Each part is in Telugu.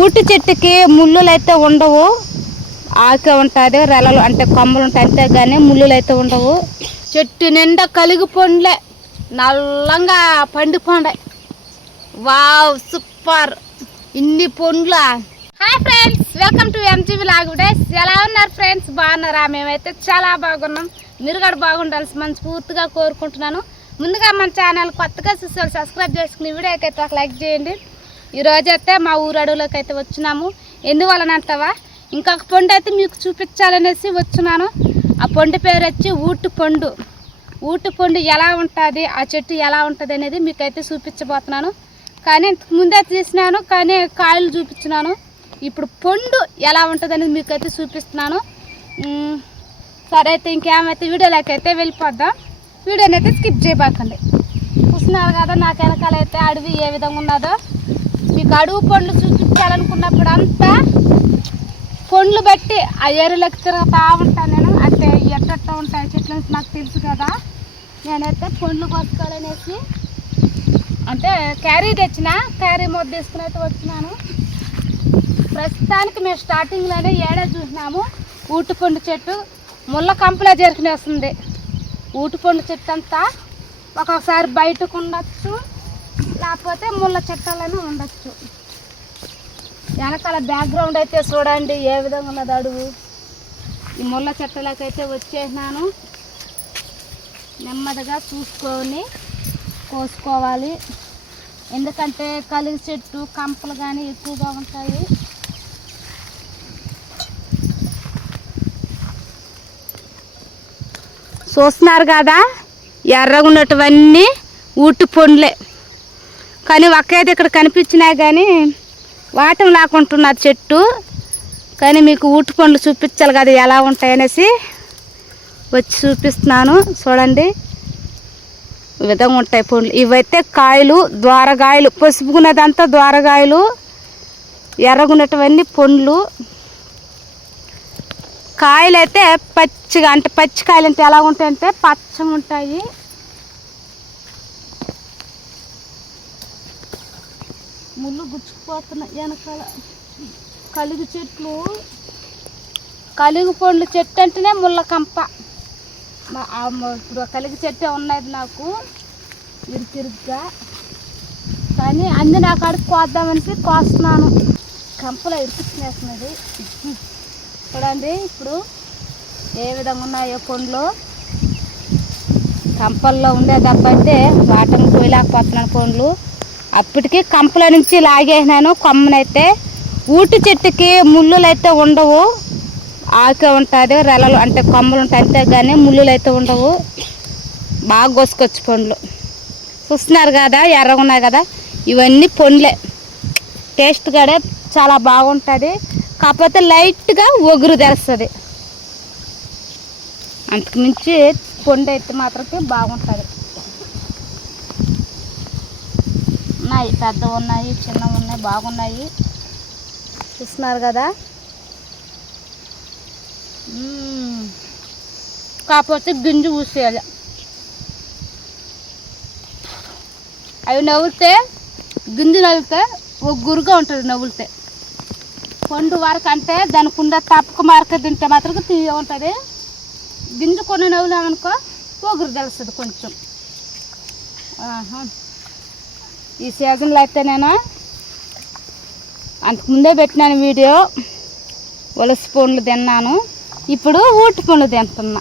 ఊటి చెట్టుకి ముళ్ళులు అయితే ఉండవు, ఆకే ఉంటుంది, రెలలు అంటే కొమ్మలు ఉంటాయి అంతేగాని ముళ్ళులు అయితే ఉండవు. చెట్టు నిండా కలిగి పండ్లే నల్లంగా పండిపోండాయి. వావ్ సూపర్, ఇన్ని పండ్ల. Hi friends, welcome to MGV log days. ఎలా ఉన్నారు ఫ్రెండ్స్? బాగున్నారా? మేమైతే చాలా బాగున్నాం. మీరు కూడా బాగుండాల్సి మనస్ఫూర్తిగా కోరుకుంటున్నాను. ముందుగా మన ఛానల్ కొత్తగా చూసి సబ్స్క్రైబ్ చేసుకుని వీడియోకి అయితే ఒక లైక్ చేయండి. ఈరోజైతే మా ఊరు అడవులోకి అయితే వచ్చినాము. ఎందువలనంటావా, ఇంకొక పండు అయితే మీకు చూపించాలనేసి వచ్చినాను. ఆ పండు పేరు వచ్చి ఊటి పండు. ఊటి పండు ఎలా ఉంటుంది, ఆ చెట్టు ఎలా ఉంటుంది అనేది మీకైతే చూపించబోతున్నాను. కానీ ఇంతకు ముందే తీసినాను, కానీ కాయలు చూపించినాను. ఇప్పుడు పండు ఎలా ఉంటుంది అనేది మీకైతే చూపిస్తున్నాను. సరే అయితే ఇంకేమైతే వీడియోలోకి అయితే వెళ్ళిపోద్దాం. వీడియోని అయితే స్కిప్ చేయబాకండి. చూస్తున్నారు కదా నాకు వెనకాలైతే అడవి ఏ విధంగా ఉన్నదో. మీకు అడవి పండ్లు చూపించాలనుకున్నప్పుడు అంతా పండ్లు బట్టి ఆ ఏరులోకి తిరుగుతూ ఉంటాను నేను. అంటే ఎట్ట ఉంటాయి చెట్లు నాకు తెలుసు కదా. నేనైతే పండ్లు కోసుకోవాలనేసి అంటే క్యారీ తెచ్చిన, క్యారీ మొద్దు తీసుకుని అయితే వచ్చినాను. ప్రస్తుతానికి మేము స్టార్టింగ్లోనే ఏడే చూసినాము ఊటి పండు చెట్టు. ముళ్ళ కంపలే జరుకుని వస్తుంది ఊటి పండు చెట్టు అంతా. ఒక్కొక్కసారి బయటకు ఉండొచ్చు, లేకపోతే ముళ్ళ చెట్టాలనే ఉండొచ్చు. వెనకాల బ్యాక్గ్రౌండ్ అయితే చూడండి ఏ విధంగా ఉన్నది అడుగు. ఈ ముళ్ళ చెట్టలకైతే వచ్చేసినాను. నెమ్మదిగా చూసుకొని కోసుకోవాలి, ఎందుకంటే కలిగి చెట్టు కంపలు కానీ ఎక్కువగా ఉంటాయి. చూస్తున్నారు కదా ఎర్రగా ఉన్నటువన్నీ ఊటి పండ్లే. కానీ ఒక్కైతే ఇక్కడ కనిపించినాయి కానీ వాటం లేకుంటున్నది చెట్టు. కానీ మీకు ఊటి పండ్లు చూపించాలి కదా ఎలా ఉంటాయి అనేసి వచ్చి చూపిస్తున్నాను. చూడండి ఈ విధంగా ఉంటాయి పండ్లు. ఇవైతే కాయలు, ద్వారగాయలు. పసుపుకున్నదంతా ద్వారగాయలు, ఎర్రగున్నటువన్నీ పండ్లు. కాయలు అయితే పచ్చిగా, అంటే పచ్చి కాయలు అంటే ఎలా ఉంటాయంటే పచ్చగా ఉంటాయి. ముళ్ళు గుచ్చుకుపోతున్నాయి వెనకాల. కలిగి చెట్లు, కలిగి పండ్లు చెట్టు అంటేనే ముళ్ళ కంప. ఇప్పుడు కలిగి చెట్టే ఉన్నది నాకు ఇరుకిరుగ్గా. కానీ అన్ని నాకు అడుగు కోద్దామనేసి కోస్తున్నాను. కంపలో ఇరుకునేస్తున్నది. చూడండి ఇప్పుడు ఏ విధంగా ఉన్నాయో పండ్లు. కంపల్లో ఉండేటప్పైతే వాటను పోయలేకపోతున్నాను పండ్లు. అప్పటికి కంపల నుంచి లాగేసినాను కొమ్మనైతే. ఊటి చెట్టుకి ముళ్ళులు అయితే ఉండవు, ఆకే ఉంటుంది, రెలలు అంటే కొమ్మలు ఉంటాయి అంతేగాని ముళ్ళులు అయితే ఉండవు. బాగా కోసుకొచ్చు పండ్లు. చూస్తున్నారు కదా ఎర్రగా ఉన్నాయి కదా, ఇవన్నీ పండ్లే. టేస్ట్ కూడా చాలా బాగుంటుంది, కాకపోతే లైట్గా ఒగురు తెస్తుంది. అంతకు మించి పండు అయితే మాత్రమే బాగుంటుంది. ఉన్నాయి, పెద్దవి ఉన్నాయి, చిన్నవి ఉన్నాయి, బాగున్నాయి. చూస్తున్నారు కదా. కాకపోతే గింజు ఊసేయాలి. అవి నవ్వులితే, గింజు నవ్వులితే ఒగ్గురుగా ఉంటుంది. నవ్వులితే పండు వరకు అంటే దానికి ఉండే తప్పక మార్క తింటే మాత్రం తీయ ఉంటుంది. గింజు కొన్ని నవ్వులామనుకో ఒగురు తెలుస్తుంది కొంచెం. ఈ సీజన్లో అయితే నేను అంతకుముందే పెట్టినాను వీడియో. ఒలసి పండ్లు తిన్నాను, ఇప్పుడు ఊటి పండ్లు తింటున్నా.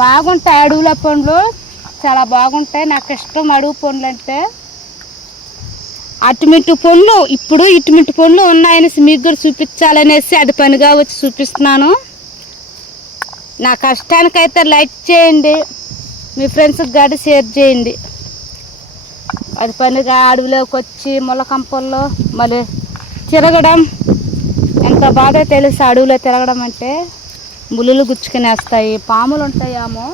బాగుంటాయి అడవుల పండ్లు, చాలా బాగుంటాయి. నాకు ఇష్టం అడవి పండ్లు అంటే. అటుమిట్టు పండ్లు, ఇప్పుడు ఇటుమిట్టు పండ్లు ఉన్నాయనేసి మీకు కూడా చూపించాలనేసి అది పనిగా వచ్చి చూపిస్తున్నాను. నా కష్టానికైతే లైక్ చేయండి, మీ ఫ్రెండ్స్కి కూడా షేర్ చేయండి. అది పనిగా అడవిలోకి వచ్చి ముళ్ళ కంపల్లో మళ్ళీ తిరగడం ఎంత బాధ తెలుసు. అడవిలో తిరగడం అంటే ముళ్ళులు గుచ్చుకునేస్తాయి, పాములు ఉంటాయేమో,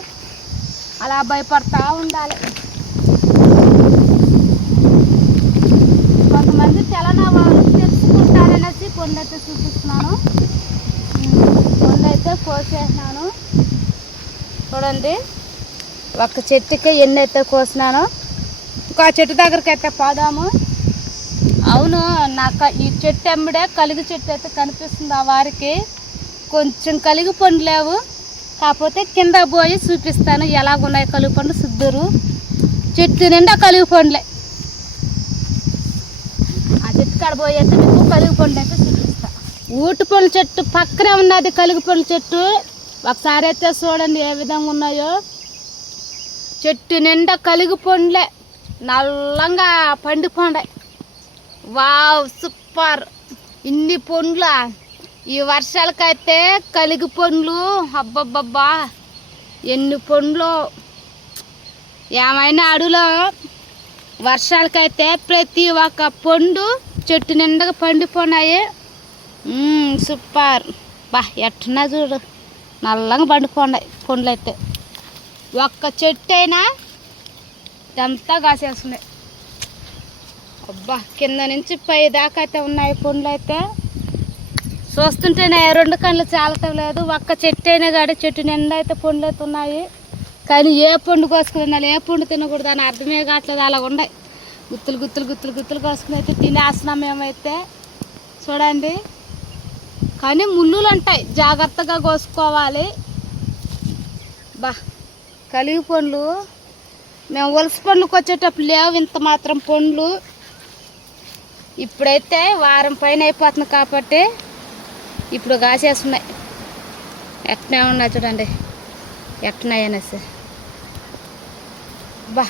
అలా భయపడతా ఉండాలి. కొంతమంది తెలంగాణ వాళ్ళు తెలుసుకుంటారనేసి పండు అయితే చూపిస్తున్నాను. పండు అయితే కోసేసినాను. చూడండి ఒక చెట్టుకి ఎన్ని అయితే కోసినానో. ఇంకో చెట్టు దగ్గరికి అయితే పోదాము. అవును, నాకు ఈ చెట్టు ఎమ్మడే కలిగి చెట్టు అయితే కనిపిస్తుంది. ఆ వారికి కొంచెం కలిగి పండు లేవు, కాకపోతే కింద పోయి చూపిస్తాను ఎలాగున్నాయి కలిగి పండు. సుద్దరు చెట్టు నిండా కలిగి పండ్లే. ఆ చెట్టు కాడ పోయి అయితే మీకు కలిగి పండు అయితే చూపిస్తా. ఊటి పండ్ల చెట్టు పక్కనే ఉన్నది కలిగి పండ్ల చెట్టు. ఒకసారి అయితే చూడండి ఏ విధంగా ఉన్నాయో. చెట్టు నిండా కలిగి పండ్లే, నల్లంగా పండిపోండాయి. Wow, super! ఇన్ని పండ్ల ఈ వర్షాలకైతే కలిగి పండ్లు, అబ్బబ్బబ్బా ఎన్ని పండ్లు! ఏమైనా అడవిలో వర్షాలకైతే ప్రతి ఒక్క పండు చెట్టు నిండగా పండిపోయినాయి. సూపర్! బా ఎట్టున్నా చూడు, నల్లంగా పండిపోయినాయి పండ్లు అయితే. ఒక్క చెట్టు అయినా ఇదంతా కాసేస్తున్నాయి. అబ్బా, కింద నుంచి పై దాకా అయితే ఉన్నాయి పండ్లు అయితే. చూస్తుంటేనే 2 కళ్ళు చాలటం లేదు. ఒక్క చెట్టు అయినా కాదు, చెట్టు నిండా అయితే పండ్లు అయితే ఉన్నాయి. కానీ ఏ పండు కోసుకుని తినాలి, ఏ పండు తినకూడదు అని అర్థమే కావట్లేదు. అలా ఉన్నాయి గుత్తులు గుత్తులు గుత్తులు గుత్తులు కోసుకుని అయితే తినేస్తున్నాం మేమైతే. చూడండి, కానీ ముళ్ళులు ఉంటాయి, జాగ్రత్తగా కోసుకోవాలి. బా, కలిగి పండ్లు మేము వలస పండ్లకు వచ్చేటప్పుడు లేవు ఇంత మాత్రం పండ్లు. ఇప్పుడైతే వారం పైన అయిపోతుంది కాబట్టి ఇప్పుడు కాసేస్తున్నాయి. ఎట్టనే ఉన్నాయి చూడండి, ఎట్టనాయి అనేసి. బా,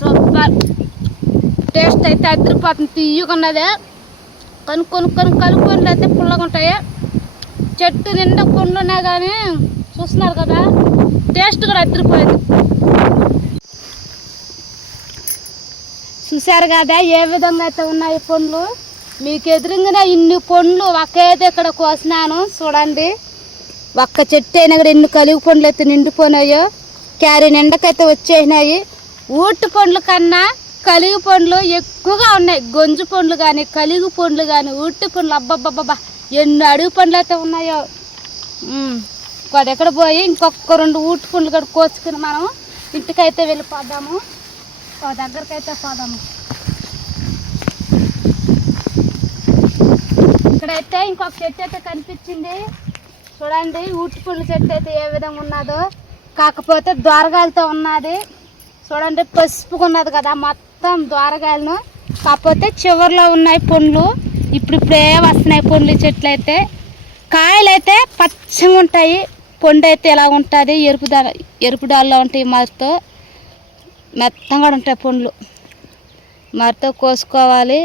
సూపర్! టేస్ట్ అయితే అదిరిపోతుంది, తీయగా ఉన్నదే. కలుపు పండ్లు అయితే పుల్లగా ఉంటాయి. చెట్టు నిండా పండ్లు ఉన్నాయి కానీ చూస్తున్నారు కదా, టేస్ట్ కూడా అదిరిపోయింది. చూసారు కదా ఏ విధంగా అయితే ఉన్నాయి పండ్లు. మీకు ఎదురుగానే ఇన్ని పండ్లు ఒకేది ఇక్కడ కోసినాను. చూడండి, ఒక్క చెట్టు అయినా కూడా ఎన్ని కలిగి పండ్లు అయితే నిండిపోయినాయో. క్యారీ నిండకైతే వచ్చేసినాయి. ఊటి పండ్ల కన్నా కలిగి పండ్లు ఎక్కువగా ఉన్నాయి. గొంజు పండ్లు కానీ, కలిగి పండ్లు కానీ, ఊటి పండ్లు అబ్బబ్బబ్బబ్బా ఎన్ని అడుగు పండ్లు అయితే ఉన్నాయో. ఎక్కడ పోయి ఇంకొక 2 ఊటి పండ్లు కూడా కోసుకుని మనం ఇంటికైతే వెళ్ళిపోదాము. దగ్గరకైతే పోదాము. ఇక్కడైతే ఇంకొక చెట్టు అయితే కనిపించింది. చూడండి, ఊటి పండ్ల చెట్టు అయితే ఏ విధంగా ఉన్నదో. కాకపోతే దోరగాయలతో ఉన్నది. చూడండి, పసుపుగా ఉన్నది కదా మొత్తం దోరగాయలను. కాకపోతే చివరిలో ఉన్నాయి పండ్లు. ఇప్పుడిప్పుడే వస్తున్నాయి పండ్లు చెట్లు అయితే. కాయలు అయితే పచ్చగా ఉంటాయి, పండు అయితే ఎలా ఉంటుంది ఎరుపు డాల్లో ఉంటాయి. మరితో మెత్తంగా కూడా ఉంటాయి పండ్లు. మరితో కోసుకోవాలి.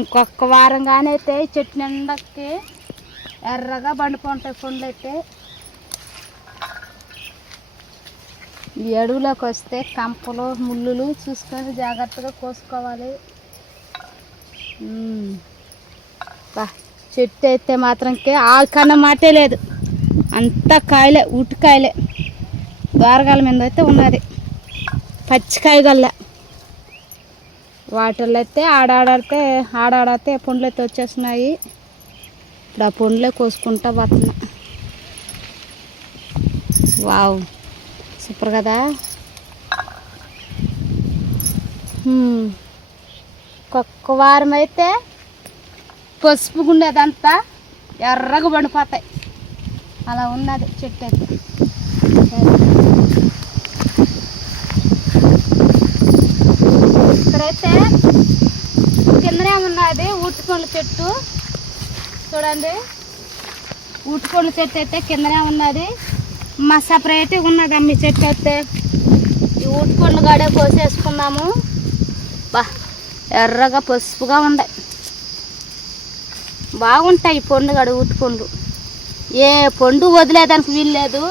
ఇంకొక వారం కానీ అయితే చెట్టు నిండకి ఎర్రగా పండిపోతాయి పండ్లు అయితే. ఈ అడవిలోకి వస్తే కంపలు ముళ్ళులు చూసుకొని జాగ్రత్తగా కోసుకోవాలి. చెట్టు అయితే మాత్రంకే ఆకన్న మాటే లేదు, అంతా కాయలే, ఊటికాయలే. దోరగాయల మీద అయితే ఉన్నది పచ్చికాయ గల్ల. వాటిల్లో అయితే ఆడాడితే పండ్లు అయితే వచ్చేస్తున్నాయి. ఇప్పుడు ఆ పండ్లే కోసుకుంటా పోతున్నా. వావ్, సూపర్ కదా. ఒక్క వారం అయితే పసుపు గుండేదంతా ఎర్రగా పండిపోతాయి. అలా ఉన్నది చెట్టు అయితే. ఇక్కడైతే కిందనే ఉన్నది ఊటి పండ్ల చెట్టు. చూడండి, ఊటి పండ్ల చెట్టు అయితే కిందనే ఉన్నది. మా సపరేట్గా ఉన్నది అమ్మి చెట్టు అయితే. ఈ ఊటి పండ్లు గాడే కోసేసుకున్నాము. బా, ఎర్రగా పసుపుగా ఉన్నాయి, బాగుంటాయి ఈ పండు గడ. ఊటి పండ్లు ఏ పండు వదిలేదానికి వీలు లేదు.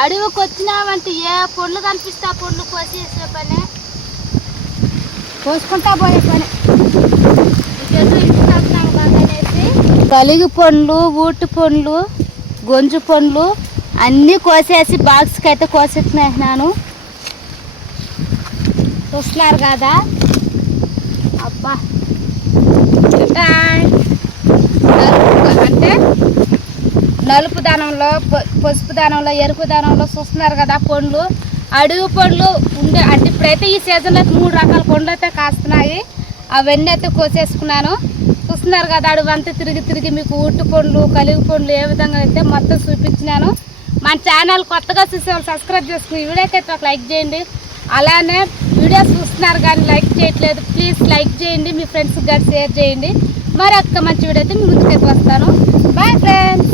అడవికి వచ్చినామంటే ఏ పండ్లు కనిపిస్తే ఆ పండ్లు కోసేసే పని, కోసుకుంటా పోయే పని. చెట్లు ఇంటికి వెళ్తున్నాము కదా అనేసి కలిగి పండ్లు, ఊటి పండ్లు, గొంజు పండ్లు అన్నీ కోసేసి బాక్స్కి అయితే కోసేసినాను. చూస్తున్నారు కదా. అబ్బా, అంటే నలుపు దానంలో పసుపు దానంలో ఎరుపు దానంలో చూస్తున్నారు కదా పండ్లు, అడుగు పండ్లు ఉండే. అంటే ఇప్పుడైతే ఈ సీజన్లో 3 రకాల పండ్లు అయితే కాస్తున్నాయి. అవన్నీ అయితే కోసేసుకున్నాను. చూస్తున్నారు కదా అడుగంతా తిరిగి మీకు ఉట్టు పండ్లు, కలిగి పండ్లు ఏ విధంగా అయితే మొత్తం చూపించినాను. మన ఛానల్ కొత్తగా చూసేవాళ్ళు సబ్స్క్రైబ్ చేసుకుని వీడియోకి అయితే ఒక లైక్ చేయండి. అలానే వీడియోస్ చూస్తున్నారు కానీ లైక్ చేయట్లేదు, ప్లీజ్ లైక్ చేయండి, మీ ఫ్రెండ్స్కి కానీ షేర్ చేయండి. మరొక మంచి వీడియో అయితే మీ ముందుకైతే వస్తాను. Bye friends.